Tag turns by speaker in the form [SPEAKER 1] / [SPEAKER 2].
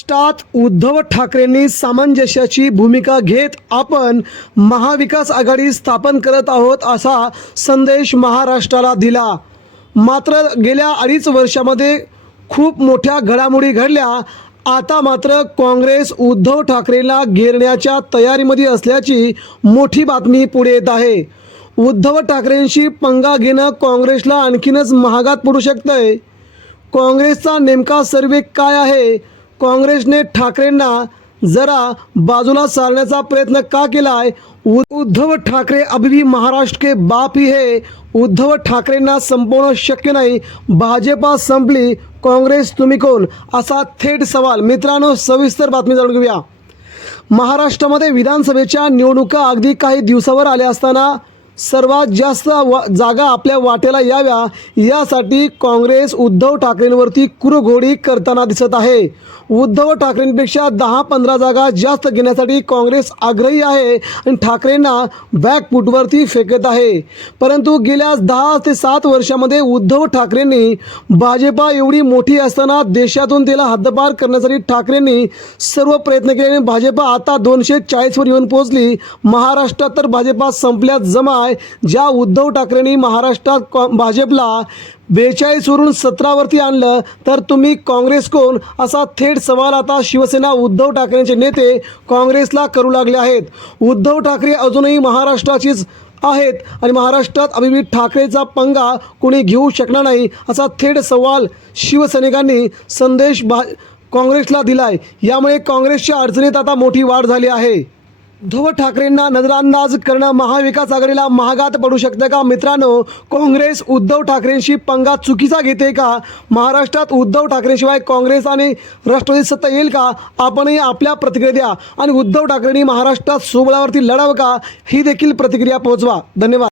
[SPEAKER 1] महाराष्ट्रात उद्धव ठाकरेंनी सामंजस्याची भूमिका घेत आपण महाविकास आघाडी स्थापन करत आहोत असा संदेश महाराष्ट्राला दिला. मात्र गेल्या अडीच वर्षामध्ये खूप मोठ्या घडामोडी घडल्या. आता मात्र काँग्रेस उद्धव ठाकरेला घेरण्याच्या तयारीमध्ये असल्याची मोठी बातमी पुढे येत आहे. उद्धव ठाकरेंशी पंगा घेणं काँग्रेसला आणखीनच महागात पडू शकतंय. काँग्रेसचा नेमका सर्वे काय आहे? काँग्रेसने ठाकरेंना जरा बाजूला सारण्याचा प्रयत्न का केलाय? उ- उद्धव ठाकरे अभी भी महाराष्ट्र के बाप ही है. उद्धव ठाकरेंना संपवणं शक्य नाही. भाजपा संपली काँग्रेस तुम्ही कोण? असा थेट सवाल. मित्रांनो सविस्तर बातमी जाणून घेऊया. महाराष्ट्रामध्ये विधानसभेच्या निवडणुका अगदी काही दिवसावर आल्या असताना सर्वात जास्त वा जागा आपल्या वाटेला याव्या यासाठी काँग्रेस उद्धव ठाकरेंवरती कुरघोडी करताना दिसत आहे. उद्धव ठाकरेंपेक्षा दहा पंधरा जागा जास्त घेण्यासाठी काँग्रेस आग्रही आहे आणि ठाकरेंना बॅकफूटवरती फेकत आहे. परंतु गेल्या दहा ते सात वर्षामध्ये उद्धव ठाकरेंनी भाजपा एवढी मोठी असताना देशातून तिला हद्दपार करण्यासाठी ठाकरेंनी सर्व प्रयत्न केले आणि भाजपा आता दोनशे चाळीसवर येऊन पोहोचली. महाराष्ट्रात तर भाजपा संपल्यात जमा आहे. ज्या उद्धव ठाकरेंनी महाराष्ट्रात कॉ- भाजपला बेचाळीसवरून सतरावरती आणलं तर तुम्ही काँग्रेस कोण? असा थेट सवाल आता शिवसेना उद्धव ठाकरेंचे नेते काँग्रेसला करू लागले आहेत. उद्धव ठाकरे अजूनही महाराष्ट्राचीच आहेत आणि महाराष्ट्रात अभिजित ठाकरेचा पंगा कोणी घेऊ शकणार नाही असा थेट सवाल शिवसैनिकांनी संदेश भा काँग्रेसला दिलाय. यामुळे काँग्रेसच्या अडचणीत आता मोठी वाढ झाली आहे. उद्धव ठाकरेंना नजरांदाज करणं महाविकास आघाडीला महागात पडू शकतं का? मित्रांनो काँग्रेस उद्धव ठाकरेंशी पंगा चुकीचा घेते का? महाराष्ट्रात उद्धव ठाकरेंशिवाय काँग्रेस आणि राष्ट्रवादी सत्ता येईल का? आपणही आपल्या प्रतिक्रिया द्या. आणि उद्धव ठाकरेंनी महाराष्ट्रात सोबळावरती लढावं का? ही देखील प्रतिक्रिया पोहोचवा. धन्यवाद.